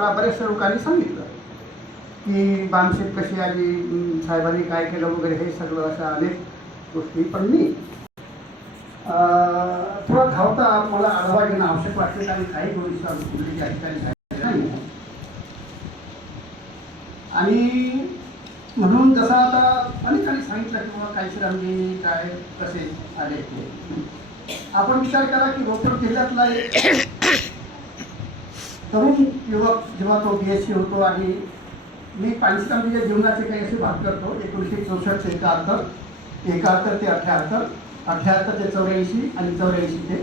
मला बऱ्याचशा लोकांनी सांगितलं. की बामशेत कशी आली साहेबांनी काय केलं वगैरे हे सगळं अशा अनेक गोष्टी. पण मी थोडा धावता मला आढावा घेणं आवश्यक वाटते कारण काही गोष्टी पोलिटिक अधिकारी आणि म्हणून जसं आता अनेकांनी सांगितलं की बाबा कायशिरामजी काय कसे आले. ते आपण विचार करा की रोपड जिल्ह्यातला एक तरुण युवक जेव्हा तो बी एस सी होतो आणि मी पानशिरामजीच्या म्हणजे जीवनाचे काही असे भाग करतो एकोणीसशे चौसष्ट एकाहत्तर एकाहत्तर ते अठ्याहत्तर अठ्याहत्तर ते चौऱ्याऐंशी आणि चौऱ्याऐंशी ते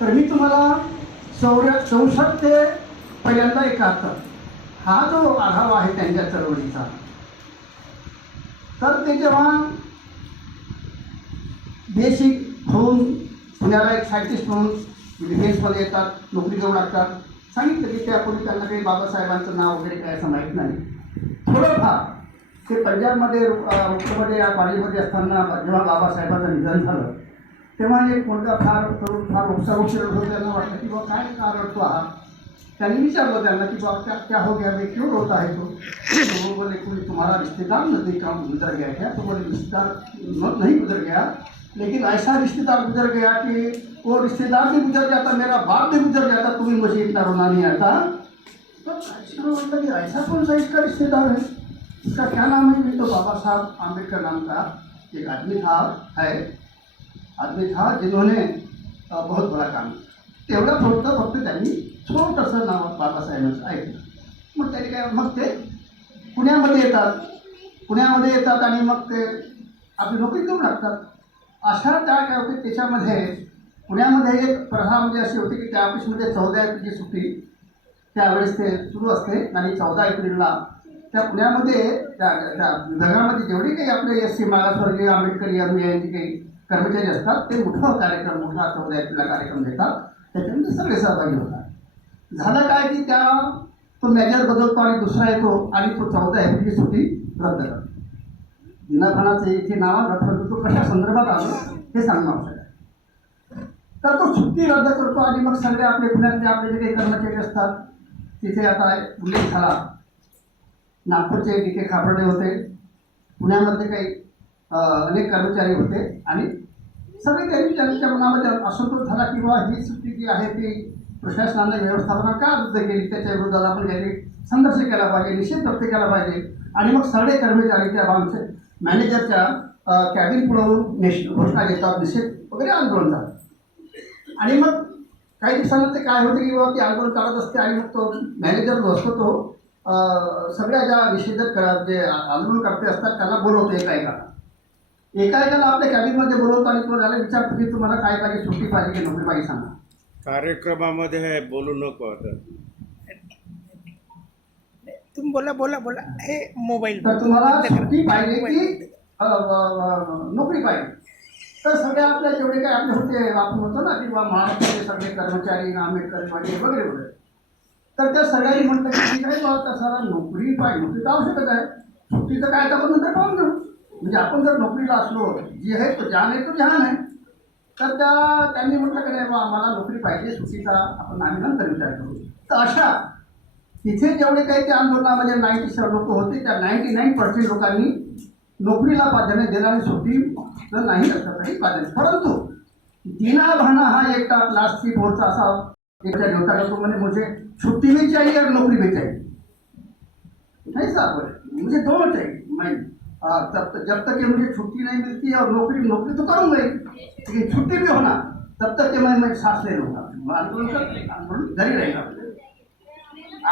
तर मी तुम्हाला चौऱ्या चौसष्ट ते पहिल्यांदा एकाहत्तर हा जो आढावा आहे त्यांच्या चळवळीचा. तर ते जेव्हा बेसिक होऊन पुण्याला एक सायंटिस्ट म्हणून म्हणजे डिफेन्समध्ये येतात नोकरी करू लागतात. सांगितलं की त्यापूर्वी त्यांना काही बाबासाहेबांचं नाव वगैरे काय असं माहीत नाही. थोडंफार ते पंजाबमध्ये अं, मुख्यमध्ये या कॉलेजमध्ये असताना जेव्हा बाबासाहेबांचं निधन झालं तेव्हा एक मुलगा फार तरुण फार उत्साह होतो त्यांना वाटलं की बाबा काय कारण तो हा त्यांनी विचारलं त्यांना की बाबा क्या क्या हो गया भाई क्यों होत आहे तो? तो वो बोले कोई रिश्तेदार नदी काम गुजर गया क्या? तो बोले रिश्तेदार न- नहीं गुजर गया. लेकिन ऐसा रिश्तेदार गुजर गया कि वो रिश्तेदार भी गुजर जाता मेरा बाप भी गुजर जाता तुम्हें मुझे इतना रोना नहीं आता। तो ऐसा बोलता ऐसा कौन सा इसका रिश्तेदार है? इसका क्या नाम है? तो बाबा साहब आम्बेडकर नाम का एक आदमी था, है। आदमी था जिन्होंने बहुत बड़ा काम किया। तेवढं फक्त फक्त त्यांनी छोटंसं नाव बाबासाहेबांचं ऐकलं मग त्यांनी काय, मग ते पुण्यामध्ये येतात. पुण्यामध्ये येतात आणि मग ते आपली नोकरी करू लागतात अशा त्या काय होते त्याच्यामध्ये पुण्यामध्ये एक प्रथा म्हणजे अशी होती की त्या ऑफिसमध्ये चौदा एप्रिलची सुट्टी त्यावेळेस ते सुरू असते आणि चौदा एप्रिलला त्या पुण्यामध्ये त्या त्या विभागामध्ये जेवढे काही आपले एस सी मागासवर्गीय आंबेडकरी अनुयायांचे काही कर्मचारी असतात ते मोठा कार्यक्रम मोठा चौदा एप्रिलला कार्यक्रम देतात. त्याच्यामध्ये सगळे सहभागी होतात. झालं काय की त्या तो मेजर बदलतो आणि दुसरा येतो आणि तो चौदा एप्रिलची सुट्टी रद्द करतो. दिनाखानाचं इथे नाव रद्द तो कशा संदर्भात आलं हे सांगणं आवश्यक तर तो सुट्टी रद्द करतो आणि मग सगळे आपले पुण्यातले आपले जे काही कर्मचारी असतात तिथे आता उल्लेख झाला. नागपूरचे डी के खापर्डे होते पुण्यामध्ये काही अनेक कर्मचारी होते आणि सगळे त्यांनी त्यांच्या मनामध्ये असंतोष झाला की बाबा ही सुट्टी जी आहे ती प्रशासनाने व्यवस्थापना का रद्द केली? त्याच्या विरोधात आपण काहीतरी संघर्ष केला पाहिजे निषेध व्यक्त केला पाहिजे. आणि मग सगळे कर्मचारी त्या आमचे मॅनेजरच्या कॅबिन पुढवून निष घोषणा घेतात निषेध वगैरे आंदोलन झालं. आणि मग काही दिवसानंतर काय होतं की बाबा ती आंदोलन चालत असते आणि मग तो मॅनेजर जो असतो तो सगळ्या ज्या निषेधक करा- जे आंदोलन करते असतात त्यांना बोलवतो एका एकाला एका एकाला आपल्या कॅबिनमध्ये बोलवतो आणि तो त्याला विचारतो की तुम्हाला काय पाहिजे सुट्टी पाहिजे की नोकरी पाहिजे सांगा. कार्यक्रमामध्ये हे बोलू नको आता. तुम्ही बोला बोला बोला. हे मोबाईल. तर तुम्हाला. सुट्टी पाहिजे की नोकरी पाहिजे. तर सगळे आपल्या जेवढे काही आपले होते, आपण म्हणतो ना, की बा महाराष्ट्राचे सगळे कर्मचारी, आंबेडकर पाहिजे वगैरे वगैरे. तर त्या सगळ्यांनी म्हटलं की ठीक आहे बा तसा नोकरी पाहिजे नोकरी तर आवश्यकच आहे. सुट्टीचं काय तर नंतर पाहून घेऊ. म्हणजे आपण जर नोकरीला असलो, जी आहे तो जान आहे तो जहान आहे. तर त्या, त्यांनी म्हटलं की नाही बा, आम्हाला नोकरी पाहिजे सुट्टीचा, आपण आम्ही नंतर विचार करू. तर अशा तिथे जेवढे काही त्या आंदोलनामध्ये नाईन्टी लोक होते, त्या नाईन्टी नाईन पर्सेंट लोकांनी नोकरीला प्राधान्य देणारी आणि सुट्टी जर नाही असलं तरी प्राधान्य. परंतु दिना भाना हा एकटा लास्ट थ्री फोरचा असा एकटा देवता करतो म्हणजे म्हणे मुझे छुट्टी भी चाहिए और नौकरी भी चाहिए. नहीं साहब मुझे दोनों चाहिए मैं आ, तब तक जब तक ये मुझे छुट्टी नहीं मिलती है और नौकरी नौकरी तो करूँगा ही. लेकिन छुट्टी भी होना तब तक के मैं मैं सांस ले लूँगा. आंदोलन कर आंदोलन रहेगा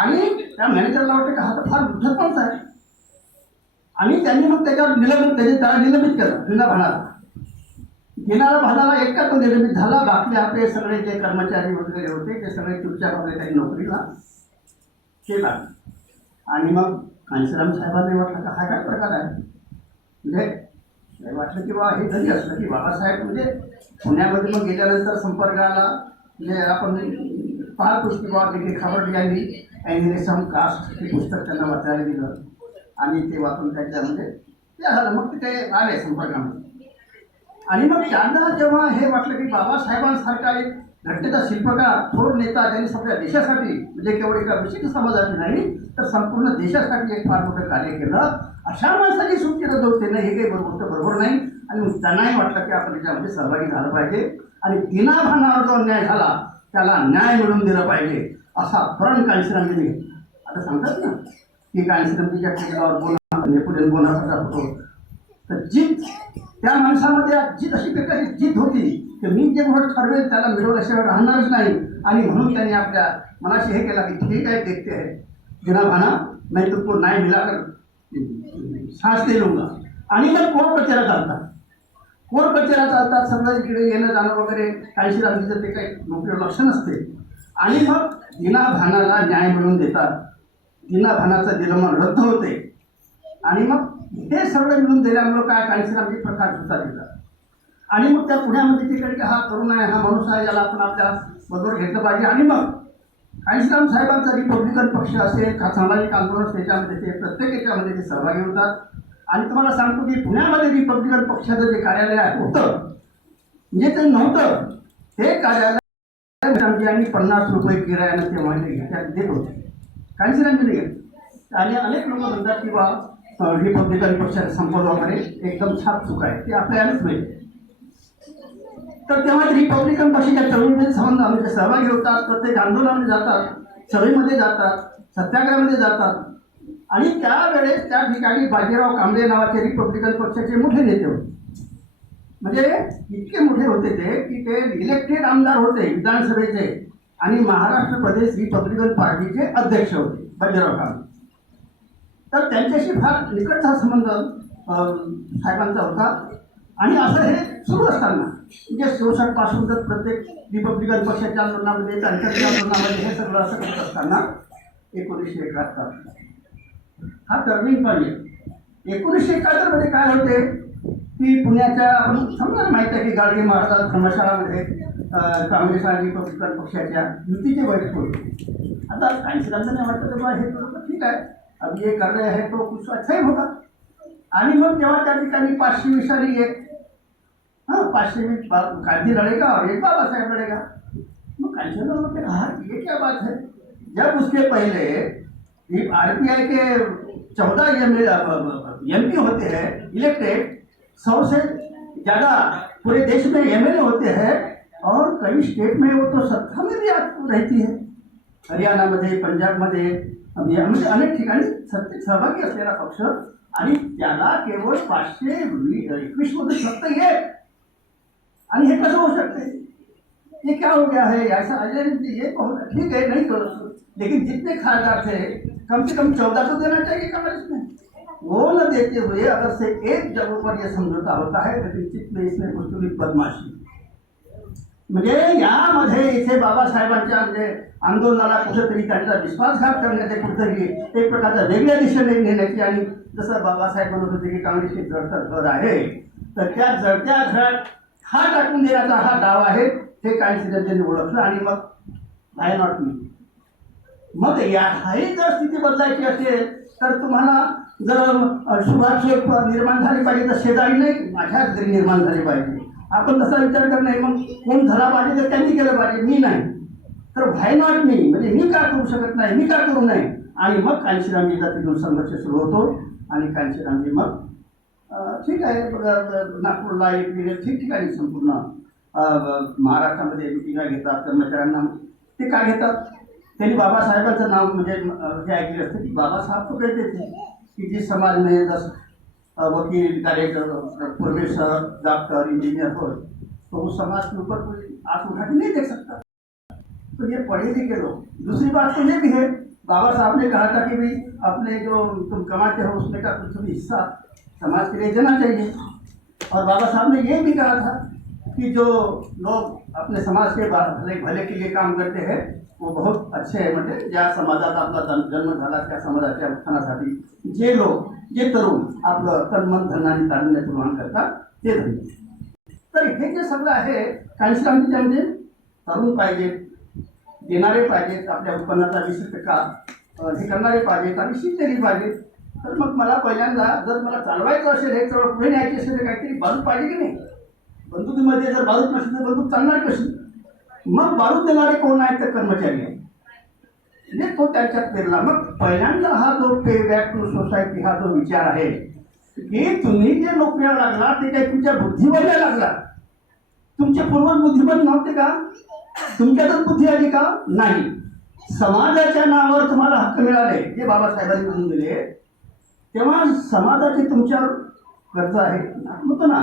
आणि त्या मॅनेजरला वाटतं का हा तर फार बुद्धपणच आहे. आणि त्यांनी मग त्याच्यावर निलंबित त्याचे त्याला निलंबित केलं जुना भाणाला येणारा भाणाला एकटा तो म्हणजे निलंबित झाला. बाकी आपले सगळे जे कर्मचारी वगैरे होते ते सगळे चुपचाप आपले त्यांनी नोकरीला केला आणि मग कांशीराम साहेबांनी म्हटलं का हा काय प्रकार आहे? म्हणजे नाही वाटलं की बा हे जरी असलं की बाबासाहेब म्हणजे पुण्यामध्ये मग गेल्यानंतर संपर्क आला. म्हणजे आपण फार पुस्तक बाबा तिथे खाबड यांनी ॲनिमेशन कास्ट हे पुस्तक त्यांना वाचायला दिलं. आणि ते वाचून त्याच्यामध्ये ते झालं मग ते आले संपर्कामध्ये. आणि मग त्यांना जेव्हा हे वाटलं की बाबासाहेबांसारखा एक घटनेचा शिल्पकार थोर नेता ज्यांनी सगळ्या देशासाठी म्हणजे केवळ एका विशिष्ट समाजाने नाही तर संपूर्ण देशासाठी एक फार मोठं कार्य केलं. अशा माणसाची सुट्टी रद्द होते नाही हे काही बरोबर बरोबर नाही. आणि त्यांनाही वाटलं की आपण त्याच्यामध्ये सहभागी झालं पाहिजे. आणि दिनाभानावर जो न्याय झाला त्याला न्याय मिळवून दिला पाहिजे असा प्रण कांशीरामजीने आता सांगतात ना की कांशीरामजीच्या टेकडावर बोला नेपोलियन बोनापाचा होतो. तर जीत त्या माणसामध्ये जीत अशी प्रकारची जीत होती की मी जे गोष्ट ठरवेल त्याला मिळवल्याशिवाय राहणारच नाही. आणि म्हणून त्यांनी आपल्या मनाशी हे केला की ठीक आहे देखते आहे. जिना भाना नाही तुमको न्याय मिळाकर सांस दे लूंगा आणि मग कोर्ट कचेरा चालतात. कोर्ट कचेरा चालतात सगळं इकडे येणं जाणं वगैरे काहीशी रात्रीचं ते काही नोकरीवर लक्ष नसते. आणि मग विना भानाला न्याय मिळवून देतात. दिना भानाचं दिलमन रद्द होते आणि मग हे सगळं मिळून दिल्यामुळं काय काहीशी प्रकार सुद्धा दिला आणि मग त्या पुण्यामध्ये म्हणजे तिकडे की हा तरुण आहे हा माणूस आहे याला आपण आपल्या बरोबर घेतलं पाहिजे. आणि मग कांशीराम साहेबांचा रिपब्लिकन पक्ष असेल का सामाजिक आंदोलन त्याच्यामध्ये ते प्रत्येक याच्यामध्ये ते सहभागी होतात. आणि तुम्हाला सांगतो की पुण्यामध्ये रिपब्लिकन पक्षाचं जे कार्यालय आहे होतं. म्हणजे ते नव्हतं. ते कार्यालय रामजी पन्नास रुपये किरायानं ते महिने घेण्यात देत होते. कांशीरामजीने घेत आणि अनेक लोक म्हणतात की बा अं, रिपब्लिकन पक्ष संपर्क वगैरे एकदम छाप चूक आहे. ते आपल्यालाच माहिती तर तेव्हा रिपब्लिकन पक्षाच्या चळवळीमध्ये संबंध म्हणजे सहभागी होतात. प्रत्येक आंदोलनामध्ये जातात चळवळीमध्ये जातात सत्याग्रहामध्ये जातात. आणि त्यावेळेस त्या ठिकाणी बाजीराव कांबळे नावाचे रिपब्लिकन पक्षाचे मोठे नेते होते. म्हणजे इतके मोठे होते ते की ते इलेक्टेड आमदार होते विधानसभेचे. आणि महाराष्ट्र प्रदेश रिपब्लिकन पार्टीचे अध्यक्ष होते बाजीराव कांबळे तर त्यांच्याशी फार निकटचा संबंध साहेबांचा होता. आणि असं हे सुरू असताना म्हणजे चौसष्ट तर प्रत्येक रिपब्लिकन पक्षाच्या आंदोलनामध्ये त्यांच्या आंदोलनामध्ये हे सगळं असं करत असताना एकोणीसशे एकाहत्तर. हा टर्निंग पॉईंट. आहे एकोणीसशे एकाहत्तरमध्ये काय होते? की पुण्याच्या, समजा माहिती आहे की गाडगे महाराज धर्मशाळामध्ये काँग्रेस आणि रिपब्लिकन पक्षाच्या युतीची बैठक होती आता काही सिद्धांतांना वाटतं की बा हे ठीक आहे. अब ये कर रहे हैं तो कुछ अच्छा ही होगा आणि मग तेव्हा त्या ठिकाणी पाचशे विषारी एक हाँ पाचशे गांधी लड़ेगा और एक बाबा साहेब लड़ेगा मग कांचन कहा ये क्या बात है? जब उसके पहले आर पी आई के चौदह एम एल एम पी होते हैं इलेक्टेड सौ से ज़्यादा पूरे देश में एम एल ए होते हैं और कई स्टेट में वो तो सत्ता में भी रहती है। हरियाणामध्ये पंजाबमध्ये या- म्हणजे अनेक ठिकाणी सत्तेत सहभागी पक्ष आणि त्याला केवळ पाचशे एकवीस मध्ये सत्ता एक. आणि हे कसं होऊ शकते? ये क्या हो गया है? ऐसा अजय ये तो ठीक है, नहीं करो लेकिन जितने खासदार थे, कम से कम चौदह तो देना चाहिए कांग्रेस में वो देते हुए अगर से एक जगह पर यह समझौता होता है तो निश्चित में इसमें कुछ बदमाशी। म्हणजे यामध्ये इथे बाबासाहेबांच्या म्हणजे आंदोलनाला कुठेतरी त्यांचा विश्वासघात करण्याचे कुठेतरी एक प्रकारचा वेगळ्या दिशेने नेण्याची आणि जसं बाबासाहेब म्हणत होते की काँग्रेसचे जळतं घर आहे तर त्या जळत्या घरात हा टाकून देण्याचा हा डाव आहे हे काही सिद्धांतांनी ओळखलं आणि मग आय नॉट मी मग याही जर स्थिती बदलायची असेल तर तुम्हाला जर शुभाशय निर्माण झाली पाहिजे तर शेजारी नाही माझ्या घरी निर्माण झाली पाहिजे. आपण तसा विचार करत नाही मग कोण झाला पाहिजे तर त्यांनी केलं पाहिजे मी नाही. तर व्हाय नॉट मी म्हणजे मी का करू शकत नाही मी का करू नये? आणि मग कांशीरामजीचा तिथून संघर्ष सुरू होतो. आणि कांशीरामजी मग ठीक आहे नागपूरला एक मिनिट ठिकठिकाणी संपूर्ण महाराष्ट्रामध्ये मिटिंगा घेतात कर्मचाऱ्यांना. ते का घेतात? त्यांनी बाबासाहेबांचं नाव म्हणजे हे ऐकले असते की बाबासाहेब तो काही देत नाही जिस समाज में दस वकील डायरेक्टर प्रोफेसर डॉक्टर इंजीनियर हो तो उस समाज के ऊपर कोई आँख उठा के नहीं देख सकता। तो ये पढ़े लिखे लोग। दूसरी बात तो ये भी है, बाबा साहब ने कहा था कि भाई, अपने जो तुम कमाते हो, उसमें का कुछ भी हिस्सा समाज के लिए देना चाहिए। और बाबा साहब ने ये भी कहा था कि जो लोग अपने समाज के भले भले के लिए काम करते हैं वो बहुत अच्छे आहे म्हणजे ज्या समाजात आपला जन- जन्म झाला त्या समाजाच्या उत्थानासाठी जे लोक जे तरुण आपलं तन्मन धन आणि तारुण्य निर्माण करतात ते धन्य तर हे जे सगळं आहे कांशीरामजी म्हणजे तरुण पाहिजेत देणारे पाहिजेत आपल्या उत्पन्नाचा वीस टक्का हे करणारे पाहिजेत आणि शिकलेली पाहिजेत. तर मग मला पहिल्यांदा जर मला चालवायचं असेल हे चळवळ पुढे न्यायची असेल तर काहीतरी बाजू पाहिजे की नाही? बंदुकीमध्ये जर बारूद नसेल तर बंदूक चालणार कशी? मग बारूद देणारे कोण आहेत तर कर्मचारी आहेत. म्हणजे तो त्याच्यात पेरला. मग पहिल्यांदा हा जो पे बॅक टू सोसायटी हा जो विचार आहे की तुम्ही जे नोकऱ्या लागला ते काही तुमच्या बुद्धीवर लागला. तुमचे पूर्वज बुद्धिमत नव्हते का? तुमच्यातच बुद्धी आली का? नाही. समाजाच्या नावावर तुम्हाला हक्क मिळाले जे बाबासाहेबांनी म्हणून दिले. तेव्हा समाजाची तुमच्यावर कर्ज आहे. म्हणतो ना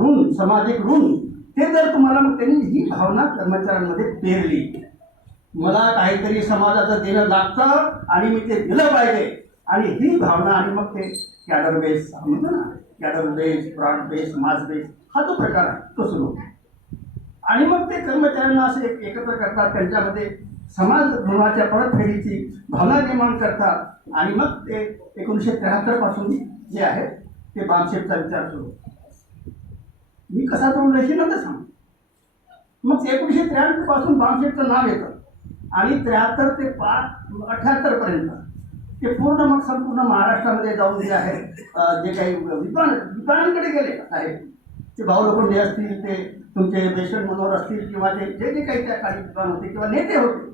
ऋण सामाजिक ऋण ते जर तुम्हाला मग त्यांनी ही भावना कर्मचाऱ्यांमध्ये पेरली. मला काहीतरी समाजाचं देणं लागतं आणि मी ते दिलं पाहिजे. आणि ही भावना आणि मग ते कॅडर बेस म्हणतो ना cadre base broad base mass base हा जो प्रकार आहे तो सुरू आणि मग ते कर्मचाऱ्यांना असे एकत्र करतात त्यांच्यामध्ये समाज ऋणाच्या परतफेडीची भावना निर्माण करतात. आणि मग ते एकोणीसशे त्र्याहत्तरपासून जे आहे ते बामशेपचा विचार सुरू मी कसा जोडला हे तर सांग. मग एकोणीसशे त्र्याण्णवपासून बामशेटचं नाव येतं. आणि त्र्याहत्तर ते पाच अठ्याहत्तर पर्यंत. ते पूर्ण मग संपूर्ण महाराष्ट्रामध्ये जाऊन जे आहे जे काही विद्वान विद्वानांकडे गेले आहे ते भाऊ लोखंडे असतील ते तुमचे बेशन मनोहर असतील किंवा ते जे जे काही त्या काही विद्वान होते किंवा नेते होते.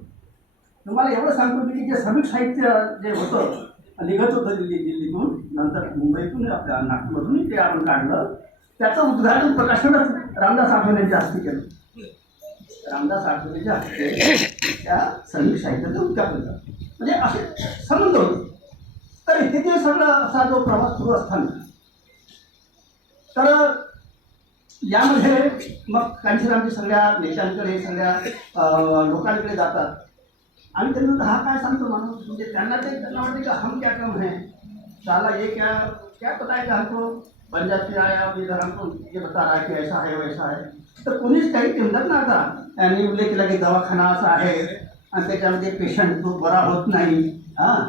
तुम्हाला एवढं सांगतो मी की जे समीक साहित्य जे होतं निघत होतं दिल्ली दिल्लीतून नंतर मुंबईतून आपल्या नागपूरमधून ते आपण काढलं. त्याचं उद्घाटन प्रकाशनच रामदास आठवले यांच्या हस्ते केलं. रामदास आठवलेच्या हस्ते त्या समीक साहित्याचं उद्घाटन झालं. म्हणजे असे संबंध होते. तर हे जे सगळं असा जो प्रवास सुरू असताना तर यामध्ये मग कांशीरामजी सगळ्या नेत्यांकडे सगळ्या लोकांकडे जातात. आणि त्यांना हा काय सांगतो माणूस? म्हणजे त्यांना ते त्यांना वाटते की हम क्या कम है? त्याला हे क्या क्या पता है कि हमको पंजाब जाती आया और इधर हमको ये बता रहा है कि ऐसा है वैसा है तर कोणीच काही किंमत आता त्यांनी उल्लेख केला की दवाखाना असा आहे आणि त्याच्यामध्ये पेशंट तो बरा होत नाही. हां.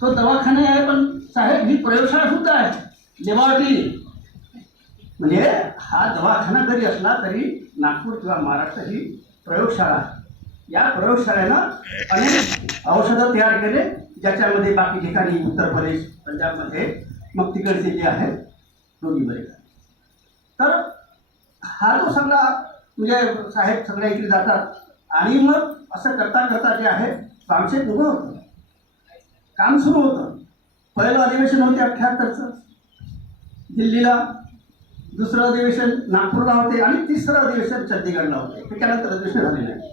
तो दवाखाना आहे पण साहेब ही प्रयोगशाळा सुद्धा आहे. लेबॉरेटरी. म्हणजे हा दवाखाना जरी असला तरी नागपूर किंवा महाराष्ट्र ही प्रयोगशाळा या प्रयोगशाळेनं अनेक औषधं तयार केले ज्याच्यामध्ये बाकी ठिकाणी उत्तर प्रदेश पंजाबमध्ये मग तिकडचे जे आहेत दोन्ही बरे तर हा जो सगळा म्हणजे साहेब सगळ्या इकडे जातात आणि मग असं करता करता जे आहे कामशेत उभं होतं. काम सुरू होतं. पहिलं अधिवेशन होते अठ्ठ्याहत्तरचं. दिल्लीला दुसरं अधिवेशन नागपूरला होते आणि तिसरं अधिवेशन चंदीगडला होते. ते त्यानंतर अधिवेशन झाले नाही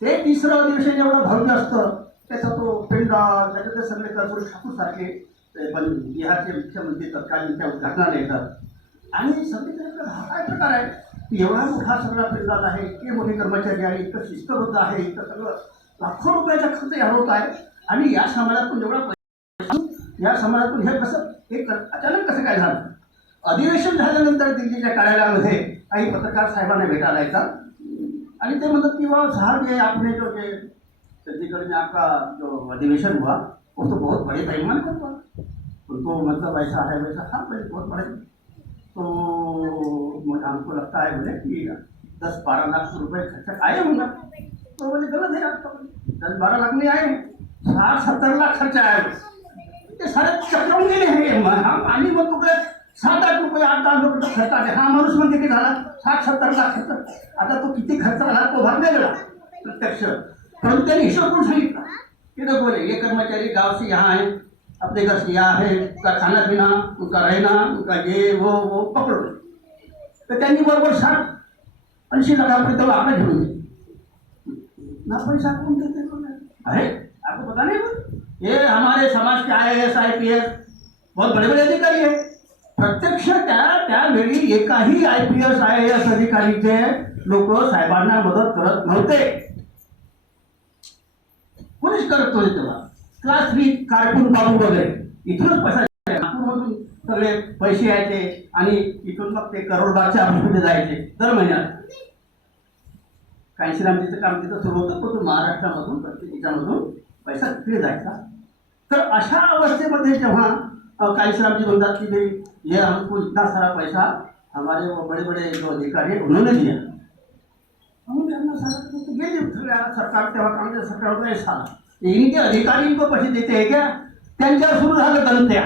ते तिसरं अधिवेशन एवढं भव्य असतं त्याचा तो पेंडॉल त्याच्यात सगळे कर्पूर ठाकूरसारखे ते पण बिहारचे मुख्यमंत्री तत्कालीन त्या उद्घाटनाला येतात. आणि सगळीकडे हा काय प्रकार आहे. की एवढा मोठा सगळा पेंडॉल आहे इतके मोठे कर्मचारी आहे इतकं शिस्तबद्ध आहे इतकं सगळं लाखो रुपयाचा खर्च या होत आहे. आणि या समाजातून एवढा पैसा या समाजातून हे कसं हे अचानक कसं काय झालं? अधिवेशन झाल्यानंतर दिल्लीच्या कार्यालयामध्ये काही पत्रकार साहेबांना भेटायला येतात आणि ते म्हणतात की बाबा साहब ये आपने जो ये चंडीगढ़ में आपका जो अधिवेशन हुआ वो तो बहुत बड़े पैमाने पर हुआ। उनको मतलब ऐसा है वैसा हाँ भाई बहुत बड़े। तो मुझे हमको लगता है बोले कि दस बारह लाख रुपए खर्चा आए होंगे। तो बोले गलत है आपका दस बारह लाख नहीं आए साठ सत्तर लाख खर्चा आया ते सारे चक्रावून गेले हे म- आणि मग तुकडे सात आठ रुपये आठ दहा रुपये खर्च आले हा। माणूस म्हणते की झाला। साठ सत्तर लाख खर्च आता तो किती खर्च झाला तो भाग वेगळा प्रत्यक्ष। परंतु त्याने हिशोब करून सांगितला की देखो बोले, ये कर्मचारी गाँव से यहाँ आए, अपने घर से यहाँ है उनका खाना पीना, उनका रहना, उनका ये, वो वो, पकड़ो। तर त्यांनी बरोबर साठ ऐंशी लाखापर्यंत आपल्या घेऊन गेले ना, पैसा कौन देते अरे आपको पता नहीं बोले? ये हमारे समाज के I S I P S बहुत बड़े बड़े अधिकारी है। प्रत्यक्ष त्या त्यावेळी एकाही I P S I S अधिकारीचे लोक साहेबांना मदत करत नव्हते। कोणीच करत नव्हते तेव्हा क्लास थ्री कारकून बाबू वगैरे. इथूनच पैसा नागपूरमधून सगळे पैसे यायचे आणि इथून मग ते करोडबागच्या ऑफिसमध्ये जायचे दर महिन्यात. कांशीरामजीचं काम तिथं सुरू होतं पण महाराष्ट्रामधून प्रत्येक याच्यामधून पैसा तिकडे जायचा. तर अशा अवस्थेमध्ये जेव्हा अ, कांशीरामजी म्हणतात की हे ये हमको इतना सारा पैसा हमारे वो बड़े बड़े जो अधिकारी हैं उन्होंने दिया. त्यांना सांगितलं की गेले सरकार तेव्हा काँग्रेस सरकार होतं हे साला इनके अधिकारी इनको पैसे देते हैं क्या? त्यांच्यावर सुरू झालं गलत्या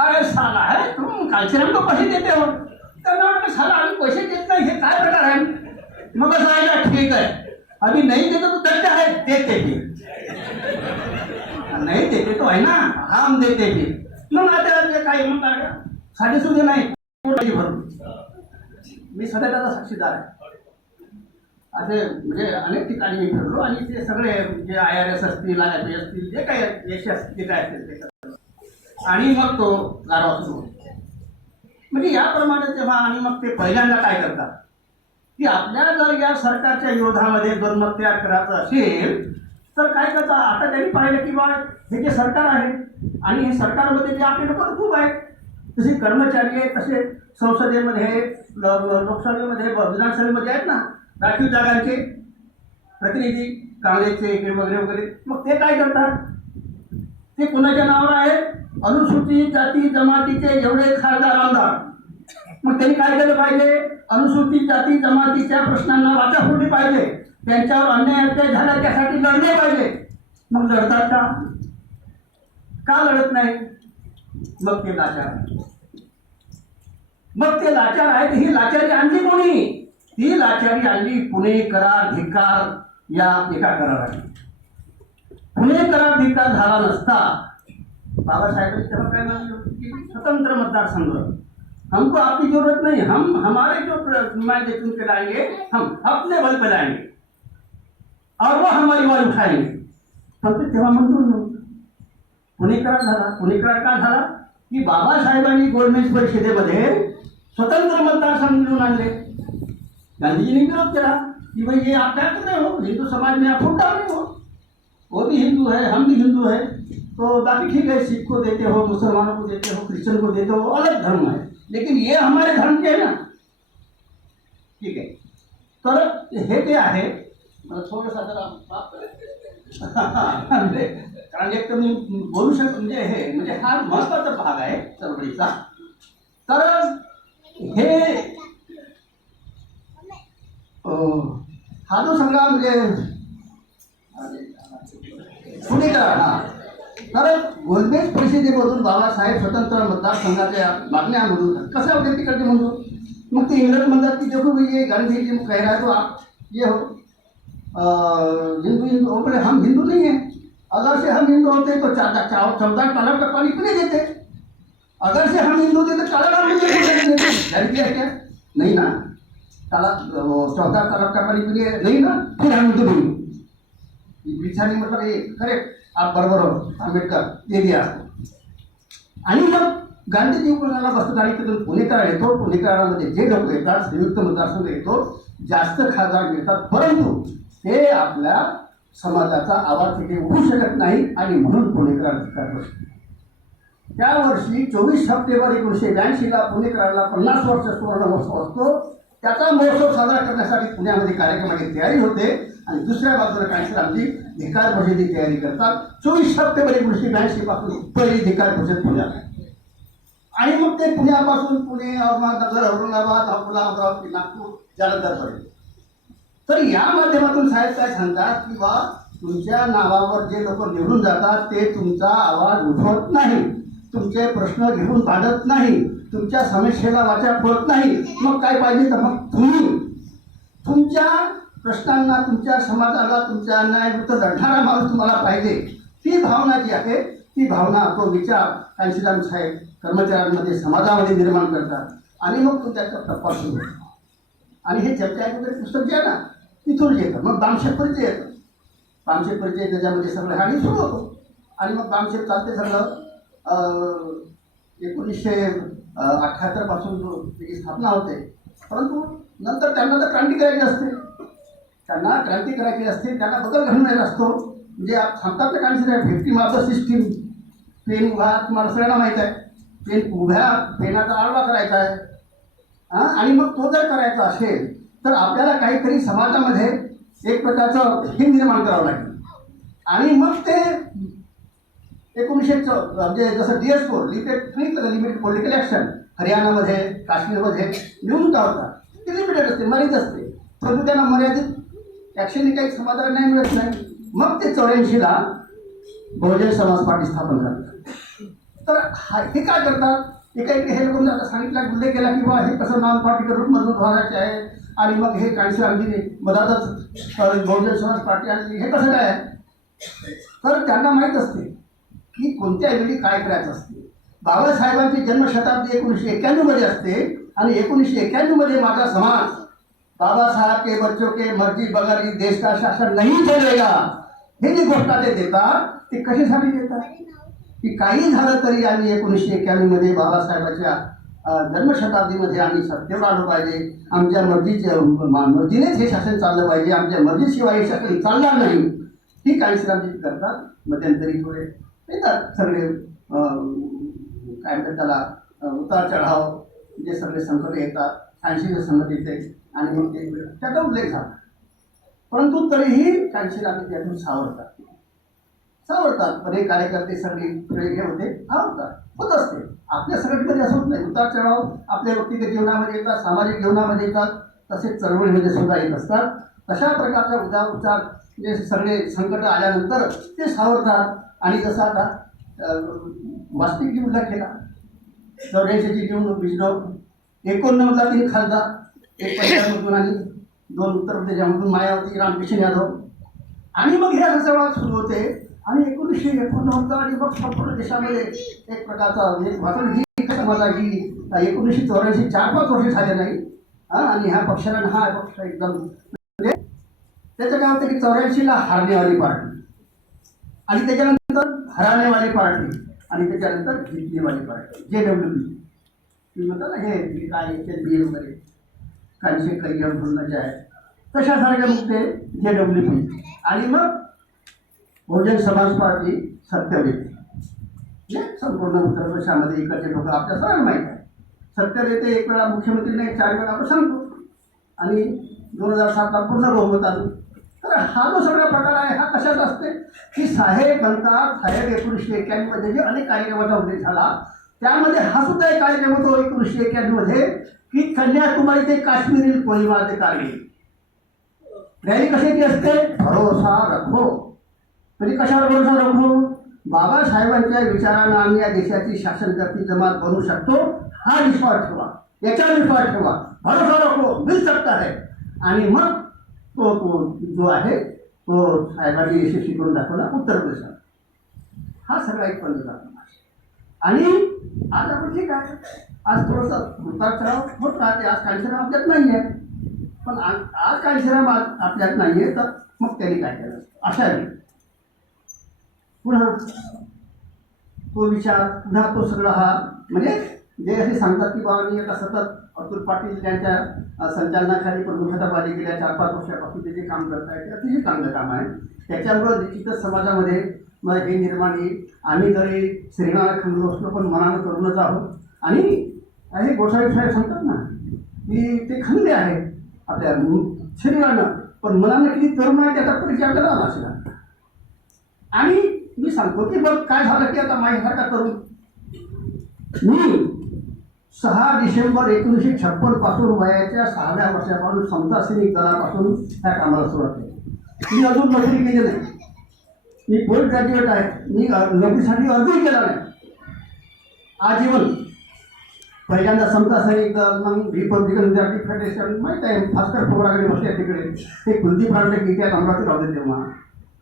अरे साला है तुम कांशीराम को पैसे देते हो. त्यांना वाटलं साला आम्ही पैसे देत नाही हे काय प्रकार आहे? मग असं आहे ठीक आहे. आम्ही नाही देतो तो डरते है देते भी नाही देते तो आहे ना हाम देते भी मग आता ते काही म्हणता का साधेसुधे नाही भरून. मी सध्या त्याचा साक्षीदार आहे. असे म्हणजे अनेक ठिकाणी मी फिरलो आणि ते सगळे जे आय आर एस असतील आय पी असतील जे काही यश असतील जे काय असतील ते करतो. आणि मग तो गारवा सुरू होतो. म्हणजे याप्रमाणे तेव्हा आणि मग ते पहिल्यांदा काय करतात की आपल्या जर या सरकारच्या विरोधामध्ये जर मत तयार करायचं असेल तर काय करतात आता त्यांनी पाहिलं की बा हे जे सरकार आहे आणि हे सरकारमध्ये जे आपले लोक खूप आहेत तसे कर्मचारी आहेत तसे संसदेमध्ये लोकसभेमध्ये विधानसभेमध्ये आहेत ना राखीव जागांचे प्रतिनिधी काँग्रेसचे इकडे वगैरे वगैरे. मग ते काय करतात? ते कुणाच्या नावावर आहेत अनुसूचित जाती जमातीचे एवढे खासदार आमदार. मग त्यांनी काय केलं पाहिजे? अनुसूचित जाती जमातीच्या प्रश्नांना वाचा फुटली पाहिजे. त्यांच्यावर अन्याय अत्याय झाला त्यासाठी लढले पाहिजे. मग लढतात का? का लढत नाही? मग ते लाचार. मग ते लाचार आहेत ही लाचारी आणली कोणी? ती लाचारी आणली पुणे कराधिकार धिक्कार या एका कराराने. पुणे कराधिकार झाला नसता. बाबासाहेबांनी तेव्हा काय म्हणाले स्वतंत्र मतदारसंघ. हमको आपकी जरूरत नहीं हम हमारे जो प्र- नुमाइंदे चुन के लाएंगे हम अपने बल पर लाएंगे। और वो हमारी वाल उठाएंगे। फक्त तेव्हा मंजूर नव्हतं. पुणे करार झाला. पुणे का झाला? की बाबासाहेबांनी गोलमेज परिषदेमध्ये स्वतंत्र मतदारसंघ निवडून आणले. गांधीजीने विरोध केला कि भाई ये आप क्या कर रहे हो हिंदू समाज में आप फूट डाल रहे हो। वो भी हिंदू है, हम भी हिंदू है तो बाकी ठीक है, सिख को देते हो, मुसलमानों को देते हो क्रिश्चन को देते हो अलग धर्म है। लेकिन ये हमारे धर्म के है ना। ठीक है। तर हे जे आहे मला थोडंसं जरा माफ़ करा. कारण एक तर मी बोलू शक म्हणजे हे म्हणजे हा महत्वाचा भाग आहे चळवळीचा तर हे हा सगळा म्हणजे पुणे करा हा। तर गोलमेज परिषदेमधून बाबासाहेब स्वतंत्र मतदारसंघाच्या मागण्या म्हणून कसं होते तिकडचे म्हणून? मग ते इंग्रज म्हणतात की देखो ये गांधी जी कह रहा है। तो आप ये हो हिंदू हिंदू बोले, हम हिंदू नहीं है। अगर से हम हिंदू होते तो चौदह चौदह तालाब का पानी क्यों नहीं देते। अगर से हम हिंदू थे तो काला नाम नहीं देते। क्या? नहीं ना। त्याला वो चौदह का पानी नहीं ना? फिर हम हिंदू नहीं बिछाने मतलब ये करेक्ट आप बरोबर हो आंबेडकर ये दिया आणि मग गांधीजी उपक्रमाला बसत आणि तिथून पुणेकर येतो पुणेकारामध्ये जे लोक येतात संयुक्त मतदारसंघ येतो जास्त खासदार मिळतात परंतु ते आपल्या समाजाचा आवाज तिथे उठू शकत नाही आणि म्हणून पुणेकर अधिकार त्या वर्षी चोवीस सप्टेंबर एकोणीसशे ब्याऐंशीला पुणेकरांना पन्नास वर्ष सुवर्ण महोत्सव असतो. त्याचा महोत्सव साजरा करण्यासाठी पुण्यामध्ये कार्यक्रमाची तयारी होते आणि दुसऱ्या बाजूला काहीतरी आमची धिकार परिषदेची तयारी करतात. चोवीस सप्टेंबर एकोणीसशे ब्याऐंशी पासून पहिली धिकार परिषद पुण्यात. आहे. आणि मग ते पुण्यापासून पुणे अहमदनगर औरंगाबाद अकोला अमरावती नागपूर जालंधरपर्यंत तर या माध्यमातून साहेब काय सांगतात की बा तुमच्या नावावर जे लोक निवडून जातात ते तुमचा आवाज उठवत नाही. तुमचे प्रश्न घेऊन भांडत नाही. तुमच्या समस्येला वाचा पडत नाही मग काय पाहिजे तर मग तुम्ही. तुमच्या प्रश्नांना तुमच्या समाजाला तुमच्या न्यायवृत्त लढणारा माणूस तुम्हाला पाहिजे. ती भावना जी आहे ती भावना तो विचार कांशीराम साहेब कर्मचाऱ्यांमध्ये समाजामध्ये निर्माण करतात. आणि मग तो त्याचा तपासून आणि हे चर्चा वगैरे पुस्तक जे आहे ना तिथून येतं. मग बामशेप परिचय येतं. बामशेप परिचय त्याच्यामध्ये सगळं आणि सुरू होतो. आणि मग बामशेप चालते सगळं एकोणीसशे अठ्ठ्याहत्तरपासून जो त्याची स्थापना होते. परंतु नंतर त्यांना तर क्रांती करायची असते. त्यांना क्रांती करायची असते त्यांना बदल घडून घडवण्याचा असतो. म्हणजे सांगतात ना काहीतरी फिफ्टी मार्क सिस्टीम. पेन उभा तुम्हाला सगळ्यांना माहीत आहे. पेन उभ्या पेनाचा आडवा करायचा आहे. हां आणि मग तो जर करायचा असेल तर आपल्याला काहीतरी समाजामध्ये एक प्रकारचं हे निर्माण करावं लागेल. आणि मग ते एकोणीसशे चौ म्हणजे जसं D S four limited free limited political action हरियाणामध्ये काश्मीरमध्ये निवडणुका होता ते लिमिटेड असते मर्यादित असते. परंतु त्यांना मर्यादित ॲक्शनने काही समाधान नाही मिळत नाही. मग ते चौऱ्याऐंशीला बहुजन समाज पार्टी स्थापन करतात. तर हा हे काय करतात? एका इकडे हे लोक आता सांगितलं उल्लेख केला की बा हे कसं नॉन करून मजबूत व्हायचे आहे. आणि मग हे काळशीरामजीने मधातच बहुजन समाज पार्टी आणली. हे कसं काय आहे? तर त्यांना माहीत असते की कोणत्या वेळी काय करायचं असते? बाबासाहेबांची जन्मशताब्दी एकोणीसशे एक्क्याण्णवमध्ये असते आणि एकोणीसशे एक्क्याण्णवमध्ये माझा समाज बाबासाहेब के बच्चों के मर्जी बगैर देश का शासन नाही चलेगा हे जी घोषणा ते देतात ते कशासाठी देतात? की काही झालं तरी आम्ही एकोणीसशे एक्क्याण्णवमध्ये बाबासाहेबांच्या जन्मशताब्दीमध्ये आम्ही सत्तेवर आलो पाहिजे. आमच्या मर्जीचे मर्जीनेच हे शासन चाललं पाहिजे. आमच्या मर्जीशिवाय हे शासन चालणार नाही. ही काळीश्रामजी करतात. मध्यंतरी थोडे येतात सगळे काय म्हणतात त्याला उतार चढाव जे सगळे संकट येतात ऐंशीचे संकट येते आणि मग ते त्याचा उल्लेख झाला. परंतु तरीही काळशीरामी त्यातून सावरतात. सावरतात पण हे कार्यकर्ते सगळे हे होते आवडतात होत असते. आपल्या सगळ्यांमध्ये असं होत नाही. उतार चढाव आपल्या व्यक्तिगत जीवनामध्ये येतात सामाजिक जीवनामध्ये येतात तसेच चळवळीमध्ये सुद्धा येत असतात. तशा प्रकारच्या उदार उचार जे सगळे संकट आल्यानंतर ते सावरतात. आणि जसं आता अं, वास्तविक जीवनला केला. चौऱ्याऐंशीची निवडणूक बिजनौर एकोणनव्वदला तीन खासदार एक पंजाबमधून आणि दोन उत्तर प्रदेशामधून मायावती रामकिशन यादव. आणि मग ह्या सगळा सुरू होते. आणि एकोणीसशे एकोणनव्वदला आणि मग संपूर्ण देशामध्ये एक प्रकारचा म्हणजे एक भाषण ही समाजा की एकोणीसशे चौऱ्याऐंशी चार पाच वर्ष झाले नाही. हां आणि ह्या पक्षाला हा पक्ष एकदम म्हणजे त्याचं काय होतं की चौऱ्याऐंशीला हारणेवाली पार्टी. आणि त्याच्यानंतर हरानेवाली पार्टी आणि त्याच्यानंतर जिंकणेवाली पार्टी जे डब्ल्यू बी. तुम्ही म्हणता ना हे काय एच बी वगैरे काहीशे करिअर म्हणणं जे आहे तशासारख्या मग ते जे डब्ल्यू बी. आणि मग बहुजन समाज पार्टी सत्यवेदी. हे संपूर्ण उत्तर प्रदेशामध्ये इकडचे लोक आपल्या सगळ्यांना माहीत आहे. सत्यवेते एक वेळा मुख्यमंत्री नाही चार वेळा आपण सांगतो आणि दोन हजार सातला पूर्ण बहुमत आलं. तर हा जो सगळा प्रकार आहे हा कशाचा असते? की साहेब म्हणतात साहेब एकोणीसशे एक्क्याण्णवमध्ये जे अनेक कार्यक्रमाचा उल्लेख झाला त्यामध्ये हा सुद्धा एक कार्यक्रम होतो एकोणीसशे एक्क्याण्णवमध्ये की कन्याकुमारी ते काश्मीरील कोहिमा ते कारगिल रॅली कशाची असते? भरोसा रखो. म्हणजे कशावर भरोसा रखो? बाबासाहेबांच्या विचारानं आम्ही या देशाची शासनकर्ती जमात बनू शकतो हा विश्वास ठेवा. याच्यावर विश्वास ठेवा. भरोसा रखो मिल सकता है आणि मग तो तो जो आहे तो साहेबांनी यशस्वी करून दाखवला उत्तर प्रदेशात. हा सगळा एक पंतप्रधान आहे आणि आज आपण ठीक आहे. आज थोडंसं उतार होत राहते. आज काळीश्राम आपल्यात नाही आहे पण आज आज काळीश्राम आपल्यात नाही आहे तर मग त्यांनी काय केलं? अशा वेळी पुन्हा तो विचार पुन्हा तो सगळा हा म्हणजे जे असे सांगतात की बाबा मी आता सतत अतुल पाटील यांच्या संचालनाखाली संचालनाखाली प्रमुखतावादी गेल्या चार पाच वर्षापासून ते जे काम करत आहेत ते अतिशय चांगलं काम आहे. त्याच्यामुळं निश्चितच समाजामध्ये मग हे निर्माण येईल. आम्ही जरी श्रीनाथ खंडू असलो पण मनानं करूनच आहोत. आणि हे गोसावी साहेब सांगतात ना की ते खंदे आहे आपल्या शरीरानं पण मनानं किती तरुण आहे त्याचा परिचय आपल्याला आला असेल. आणि मी सांगतो की बघ काय झालं की आता माझ्यासारखा तरुण मी सहा डिसेंबर एकोणीसशे छप्पनपासून वयाच्या सहाव्या वर्षापासून समता सैनिक दलापासून ह्या कामाला सुरुवात केली. मी अजून नोकरी केली नाही. मी पोस्ट ग्रॅज्युएट आहे. मी नोकरीसाठी अर्जही केला नाही. आजीवन. पहिल्यांदा समता सैनिक दल मग रिपब्लिकन विद्यार्थी फेडरेशन माहीत आहे भास्कर फोराकडे बसले तिकडे. ते कुलदीप रांडे इतिहास अमरावती राहते तेव्हा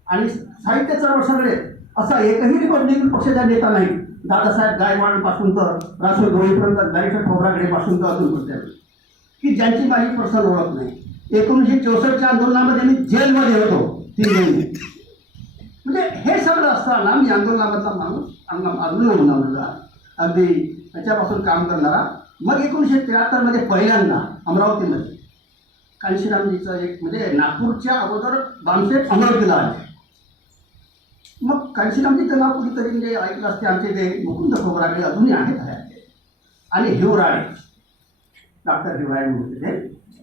आणि साहित्य चळवळ सगळे असा एकही रिपब्लिकन पक्षाचा नेता नाही. दादासाहेब गायवाडपासून तर रासो गवळीपर्यंत बॅरिस्टर खोबराकडे पासून तर अजून होत्या की ज्यांची माझी पर्सन ओळख नाही. एकोणीसशे चौसष्टच्या आंदोलनामध्ये मी जेलमध्ये होतो. तीन महिने म्हणजे हे सगळं असताना मी आंदोलनामधला माणूस आंदोलन आंदोलन मुलगा. अगदी त्याच्यापासून काम करणारा. मग एकोणीसशे त्र्याहत्तरमध्ये पहिल्यांदा अमरावतीमध्ये कांशीरामजीचं एक म्हणजे नागपूरच्या अगोदर बामशेठ अमरावतीला आले. मग काहीशी आमची त्याला कुठेतरी म्हणजे ऐकलं असते आमचे ते मुकुंद खोबराकडे अजूनही आहेत हयात. आणि हिवराळे. डॉक्टर हिवराळे म्हणून होते ते.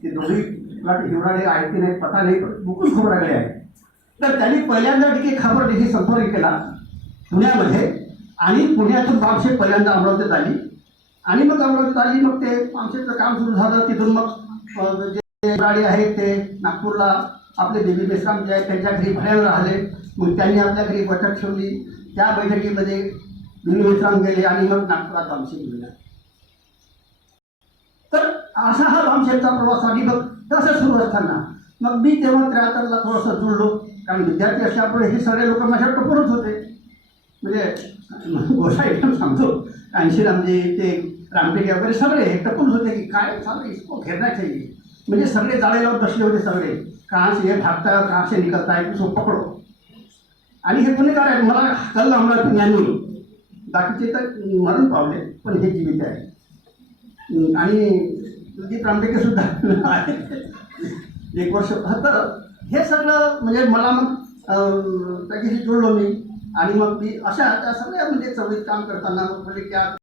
ते दोन्ही डॉक्टर हिवराळे आहेत की नाही पता नाही पण मुकुंद खोबराकडे आहे तर त्यांनी पहिल्यांदा तिथे खबर देखील संपर्क केला पुण्यामध्ये. आणि पुण्यातून बामशेठ पहिल्यांदा अमरावतीत आली. आणि मग अमरावतीत आली मग ते बामशेठचं काम सुरू झालं. तिथून मग जे गाडी आहेत ते नागपूरला आपले देवी मेश्राम जे आहेत त्यांच्या घरी भरायला राहिले. मग त्यांनी आपल्या घरी बैठक ठेवली. त्या बैठकीमध्ये बेबी गेले आणि मग नागपुरात बामशेठ गेला. तर असा हा बामशेठचा प्रवास आणि मग तसं सुरू असताना मग मी तेव्हा त्र्याहत्तरला थोडंसं जुळलो. कारण विद्यार्थी असल्यामुळे हे सगळे लोक माझ्या टोपरच होते. म्हणजे गोष्ट एकदम सांगतो. ऐंशीला म्हणजे ते रामटेके वगैरे सगळे हे टपून होते की काय चालू इसको घेरना चाहिए म्हणजे सगळे जाळेलावर बसले होते सगळे. कहाँ से हे भागता कहाँ से निकलता है उसको पकडो आणि हे गुन्हेगार आहेत मला कळलं लावणार ज्ञानी बाकीचे तर मरण पावले पण हे जीवित आहे. आणि तुझी रामटेके सुद्धा एक वर्ष तर हे सगळं म्हणजे मला मग त्याच्याशी जुळलो मी. आणि मग मी अशा त्या सगळ्या म्हणजे चवळीत काम करताना म्हणजे त्या